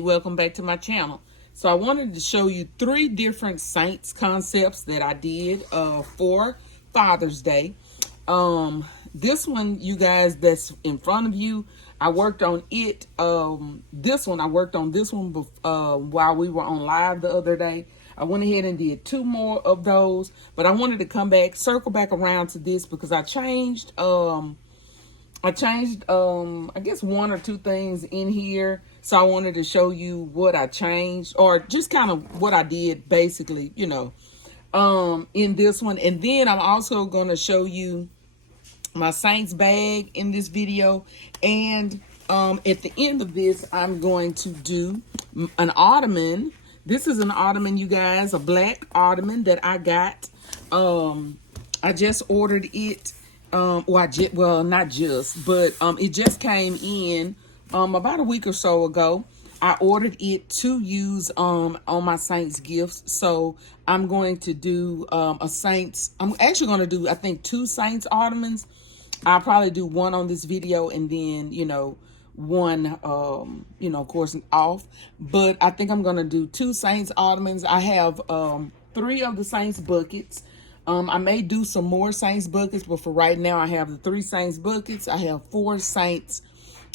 Hey, welcome back to my channel. So I wanted to show you 3 different Saints concepts that I did for Father's Day. This one, you guys, that's in front of you, I worked on it. This one, I worked on this one while we were on live the other day. I went ahead and did 2 more of those, but I wanted to come back, circle back around to this because I changed, I guess 1 or 2 things in here. So I wanted to show you what I changed, or just kind of what I did basically, you know, in this one. And then I'm also going to show you my Saints bag in this video. And at the end of this, I'm going to do an ottoman. This is an ottoman, you guys, a black ottoman that I got. I just ordered it. Well, not just, but it just came in about a week or so ago. I ordered it to use on my Saints gifts. So I'm going to do a Saints. I'm actually going to do, I think, 2 Saints ottomans. I'll probably do 1 on this video and then, you know, 1, you know, of course, off. But I think I'm going to do 2 Saints ottomans. I have 3 of the Saints buckets. I may do some more Saints buckets, but for right now, I have the 3 Saints buckets. I have 4 Saints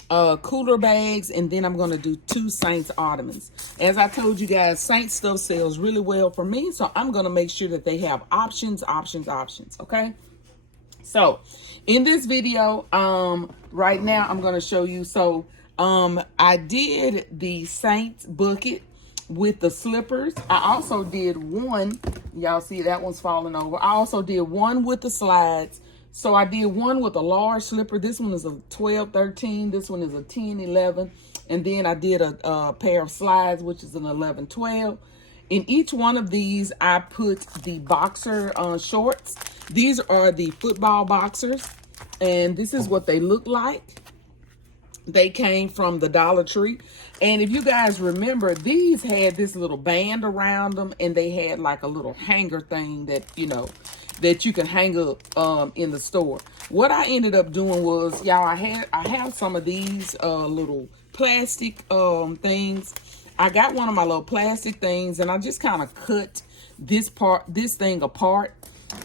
cooler bags, and then I'm going to do 2 Saints ottomans. As I told you guys, Saints stuff sells really well for me, so I'm going to make sure that they have options, okay? So, in this video, right now, I'm going to show you, so I did the Saints bucket with the slippers. I also did 1, y'all see that one's falling over. I also did 1 with the slides. So I did 1 with a large slipper. This one is a 12, 13. This one is a 10, 11. And then I did a pair of slides, which is an 11, 12. In each one of these, I put the boxer shorts. These are the football boxers. And this is what they look like. They came from the Dollar Tree. And if you guys remember, these had this little band around them, and they had like a little hanger thing that, you know, that you can hang up in the store. What I ended up doing was, y'all, I have some of these little plastic things. I got one of my little plastic things, and I just kind of cut this thing apart.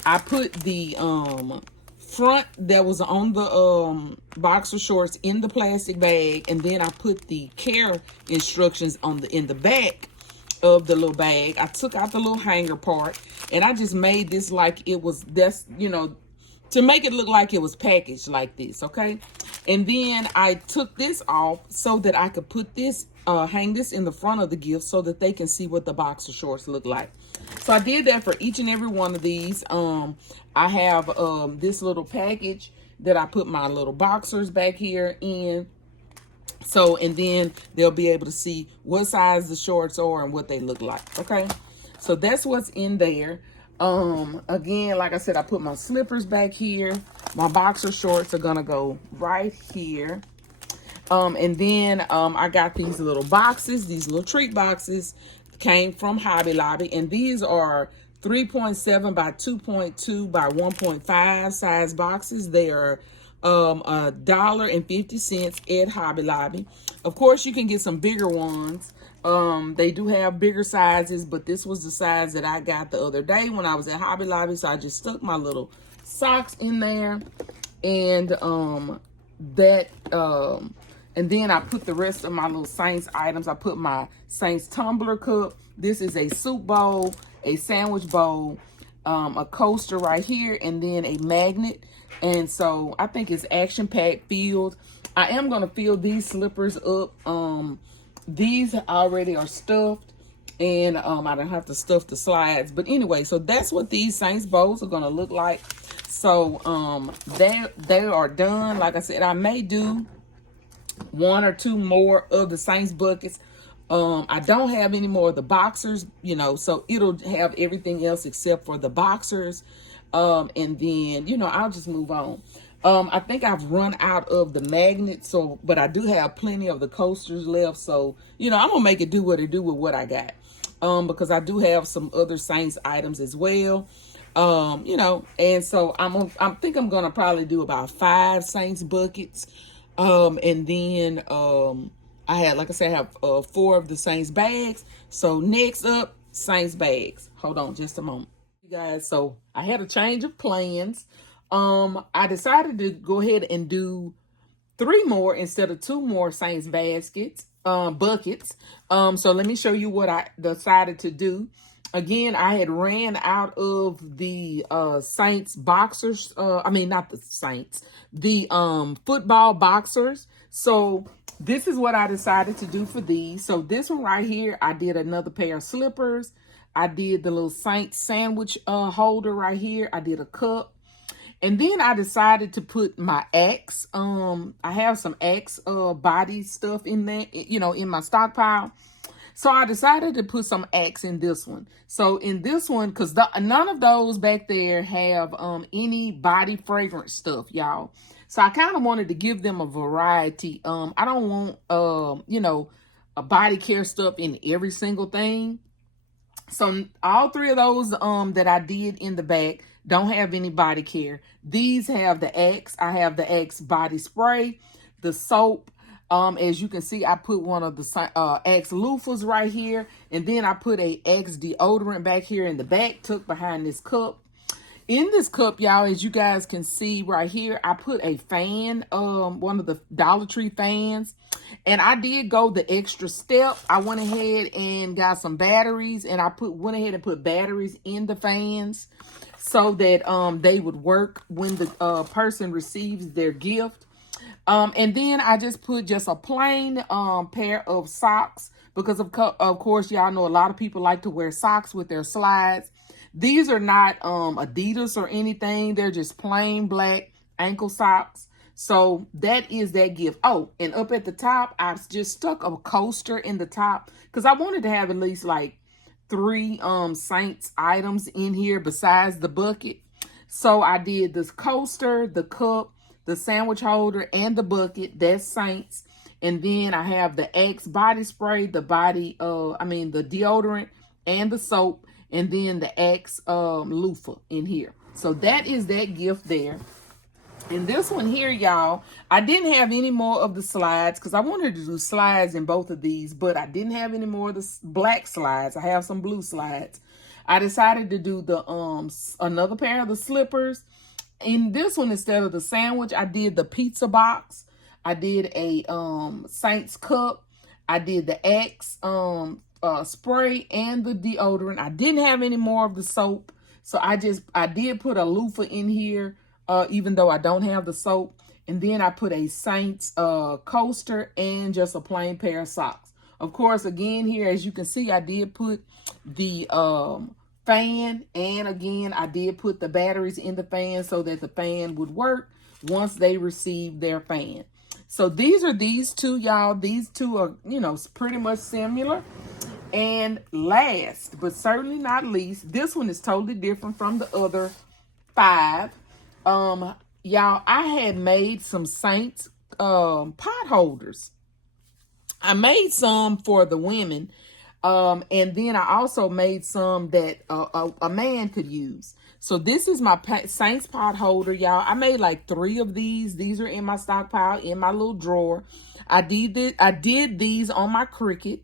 I put the front that was on the boxer shorts in the plastic bag, and then I put the care instructions in the back of the little bag. I took out the little hanger part, and I just made this like it was, you know, to make it look like it was packaged like this, okay? And then I took this off so that I could put this, hang this in the front of the gift so that they can see what the boxer shorts look like. So I did that for each and every one of these. I have this little package that I put my little boxers back here in. So, and then they'll be able to see what size the shorts are and what they look like, okay? So that's what's in there. Again, like I said, I put my slippers back here. My boxer shorts are gonna go right here. And then I got these little boxes, these little treat boxes, came from Hobby Lobby, and these are 3.7 by 2.2 by 1.5 size boxes. They are $1.50 at Hobby Lobby. Of course, you can get some bigger ones. They do have bigger sizes, but this was the size that I got the other day when I was at Hobby Lobby. So I just stuck my little socks in there, and and then I put the rest of my little Saints items. I put my Saints tumbler cup. This is a soup bowl, a sandwich bowl, a coaster right here, and then a magnet. And so I think it's action-packed filled. I am going to fill these slippers up. These already are stuffed, and I don't have to stuff the slides. But anyway, so that's what these Saints bowls are going to look like. So they are done. Like I said, I may do 1 or 2 more of the Saints buckets. I don't have any more of the boxers, you know, so it'll have everything else except for the boxers. And then, you know, I'll just move on. I think I've run out of the magnets, so, but I do have plenty of the coasters left. So, you know, I'm gonna make it do what it do with what I got. Because I do have some other Saints items as well. You know, and so I think I'm gonna probably do about 5 Saints buckets. And then I had, like I said, I have 4 of the Saints bags. So next up, Saints bags. Hold on just a moment. You guys, so I had a change of plans. I decided to go ahead and do 3 more instead of 2 more Saints buckets. So let me show you what I decided to do. Again, I had ran out of the Saints boxers. I mean, not the Saints, the football boxers. So this is what I decided to do for these. So this one right here, I did another pair of slippers. I did the little Saints sandwich holder right here. I did a cup. And then I decided to put my Axe. I have some Axe body stuff in there, in my stockpile. So I decided to put some Axe in this one. So in this one, because none of those back there have any body fragrance stuff, y'all. So I kind of wanted to give them a variety. I don't want, a body care stuff in every single thing. So all 3 of those that I did in the back don't have any body care. These have the Axe. I have the Axe body spray, the soap. As you can see, I put one of the Axe loofahs right here. And then I put a Axe deodorant back here in the back, tucked behind this cup. In this cup, y'all, as you guys can see right here, I put a fan, one of the Dollar Tree fans. And I did go the extra step. I went ahead and got some batteries, and I went ahead and put batteries in the fans so that they would work when the person receives their gift. And then I just put just a plain pair of socks because of course, y'all know a lot of people like to wear socks with their slides. These are not Adidas or anything. They're just plain black ankle socks. So that is that gift. Oh, and up at the top, I just stuck a coaster in the top because I wanted to have at least like 3 Saints items in here besides the bucket. So I did this coaster, the cup, the sandwich holder, and the bucket. That's Saints. And then I have the Axe body spray, the deodorant, and the soap, and then the Axe loofah in here. So that is that gift there. And this one here, y'all, I didn't have any more of the slides because I wanted to do slides in both of these, but I didn't have any more of the black slides. I have some blue slides. I decided to do the another pair of the slippers. In this one, instead of the sandwich, I did the pizza box. I did a Saints cup. I did the Axe spray and the deodorant. I didn't have any more of the soap, so I did put a loofah in here, even though I don't have the soap. And then I put a Saints coaster and just a plain pair of socks. Of course, again here, as you can see, I did put the fan, and again, I did put the batteries in the fan so that the fan would work once they receive their fan. So these are these 2, y'all. These 2 are, pretty much similar. And last, but certainly not least, this one is totally different from the other 5. Y'all, I had made some Saints pot holders. I made some for the women. And then I also made some that a man could use. So this is my Saints pot holder, y'all. I made like 3 of these. These are in my stockpile, in my little drawer. I did these on my Cricut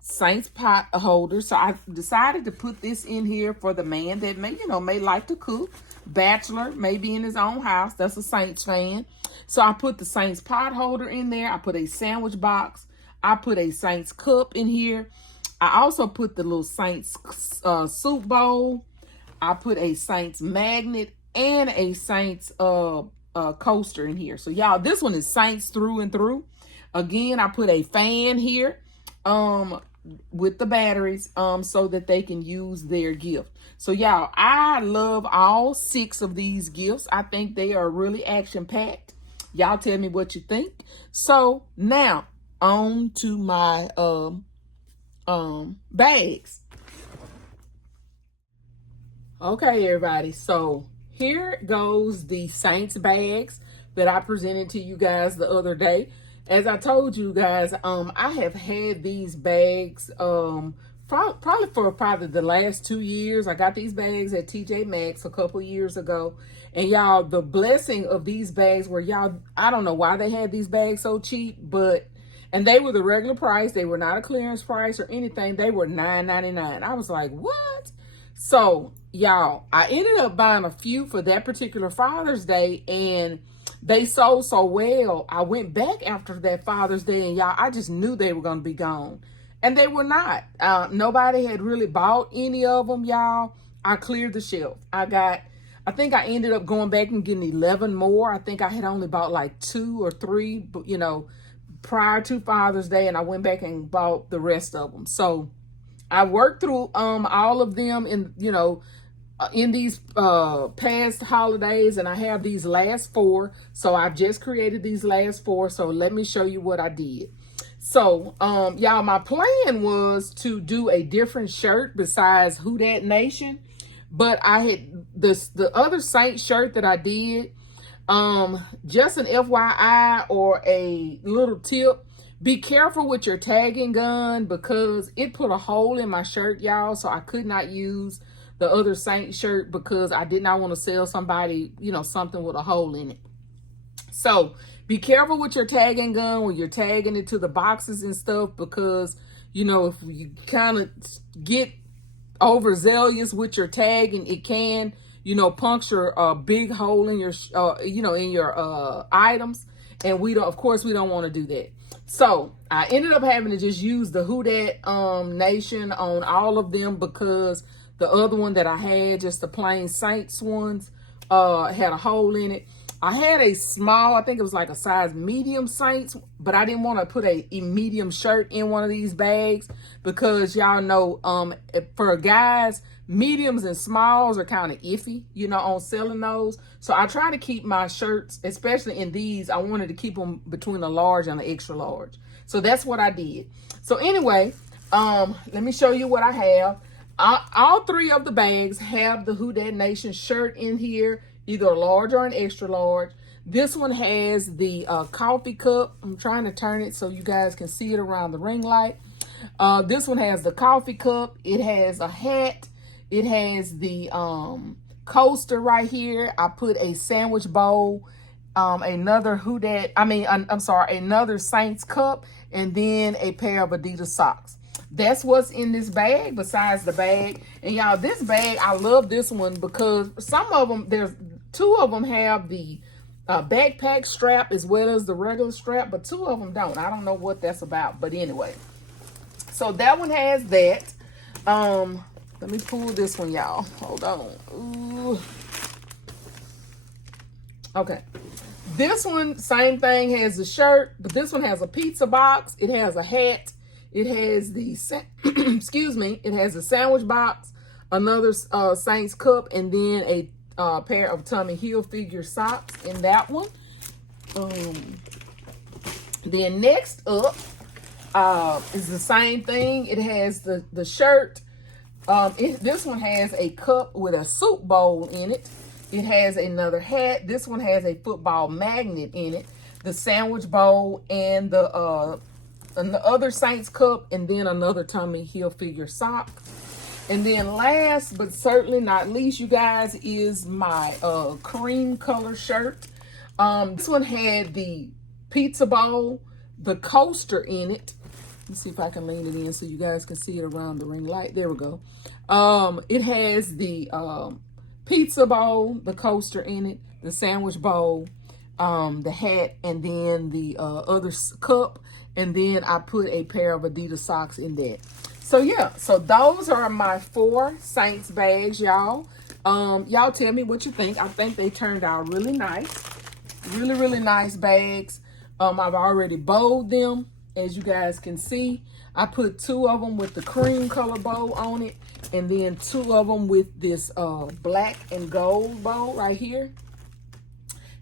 Saints pot holder. So I decided to put this in here for the man that may like to cook. Bachelor, maybe in his own house. That's a Saints fan. So I put the Saints pot holder in there. I put a sandwich box. I put a Saints cup in here. I also put the little Saints soup bowl. I put a Saints magnet and a Saints coaster in here. So y'all, this one is Saints through and through. Again, I put a fan here with the batteries so that they can use their gift. So y'all, I love all 6 of these gifts. I think they are really action-packed. Y'all tell me what you think. So now on to my bags. Okay, everybody. So here goes the Saints bags that I presented to you guys the other day. As I told you guys, I have had these bags probably for the last 2 years. I got these bags at TJ Maxx a couple years ago. And y'all, the blessing of these bags were, y'all, I don't know why they had these bags so cheap, but And they were the regular price. They were not a clearance price or anything. They were $9.99. I was like, what? So, y'all, I ended up buying a few for that particular Father's Day, and they sold so well. I went back after that Father's Day, and y'all, I just knew they were going to be gone. And they were not. Nobody had really bought any of them, y'all. I cleared the shelf. I think I ended up going back and getting 11 more. I think I had only bought like 2 or 3, you know, prior to Father's Day, and I went back and bought the rest of them. So I worked through all of them in, you know, in these past holidays, and I have these last 4. So I've just created these last 4. So let me show you what I did. So, y'all, my plan was to do a different shirt besides Who Dat Nation, but I had the other Saint shirt that I did. Just an FYI or a little tip: be careful with your tagging gun, because it put a hole in my shirt, y'all. So I could not use the other Saint shirt because I did not want to sell somebody, you know, something with a hole in it. So be careful with your tagging gun when you're tagging it to the boxes and stuff, because, you know, if you kind of get overzealous with your tagging, it can, you know, puncture a big hole in your, you know, in your items. And we don't, of course, we don't want to do that. So I ended up having to just use the Who Dat Nation on all of them, because the other one that I had, just the plain Saints ones, had a hole in it. I had a small, I think it was like a size medium Saints, but I didn't want to put a medium shirt in one of these bags, because y'all know, for guys, mediums and smalls are kind of iffy, you know, on selling those. So I try to keep my shirts, especially in these, I wanted to keep them between a large and an extra large. So that's what I did. So anyway, let me show you what I have. All 3 of the bags have the Who Dat Nation shirt in here, either a large or an extra large. This one has the coffee cup. I'm trying to turn it so you guys can see it around the ring light. This one has the coffee cup. It has a hat. It has the coaster right here. I put a sandwich bowl, another Who Dat, another Saints cup, and then a pair of Adidas socks. That's what's in this bag besides the bag. And y'all, this bag, I love this one because some of them, there's 2 of them have the backpack strap as well as the regular strap, but 2 of them don't. I don't know what that's about, but anyway. So that one has that. Let me pull this one, y'all. Hold on. Ooh. Okay. This one, same thing, has a shirt, but this one has a pizza box. It has a hat. It has the, excuse me, it has a sandwich box, another Saints cup, and then a pair of Tommy Hilfiger socks in that one. Then next up is the same thing. It has the shirt. This one has a cup with a soup bowl in it. It has another hat. This one has a football magnet in it, the sandwich bowl, and the other Saints cup, and then another Tommy Hilfiger sock. And then last but certainly not least, you guys, is my cream color shirt. This one had the pizza bowl, the coaster in it. Let's see if I can lean it in so you guys can see it around the ring light. There we go. It has the pizza bowl, the coaster in it, the sandwich bowl, the hat, and then the other cup. And then I put a pair of Adidas socks in that. So yeah, so those are my 4 Saints bags, y'all. Y'all tell me what you think. I think they turned out really nice. Really, really nice bags. I've already bowed them, as you guys can see. I put 2 of them with the cream color bow on it, and then 2 of them with this black and gold bow right here.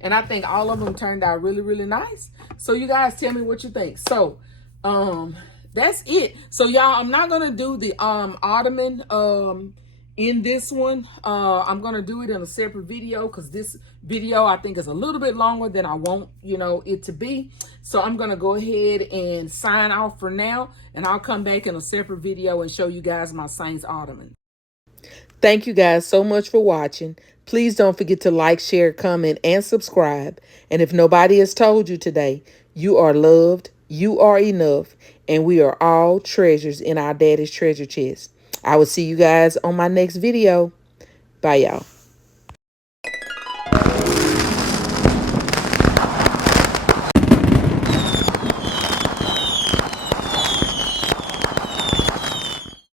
And I think all of them turned out really, really nice. So you guys tell me what you think. So that's it. So y'all, I'm not going to do the ottoman in this one. I'm going to do it in a separate video because this video I think is a little bit longer than I want, you know, it to be. So I'm going to go ahead and sign off for now, and I'll come back in a separate video and show you guys my Saints ottoman. Thank you guys so much for watching. Please don't forget to like, share, comment, and subscribe. And if nobody has told you today, you are loved, You are enough, and we are all treasures in our daddy's treasure chest. I will see you guys on my next video. Bye, y'all.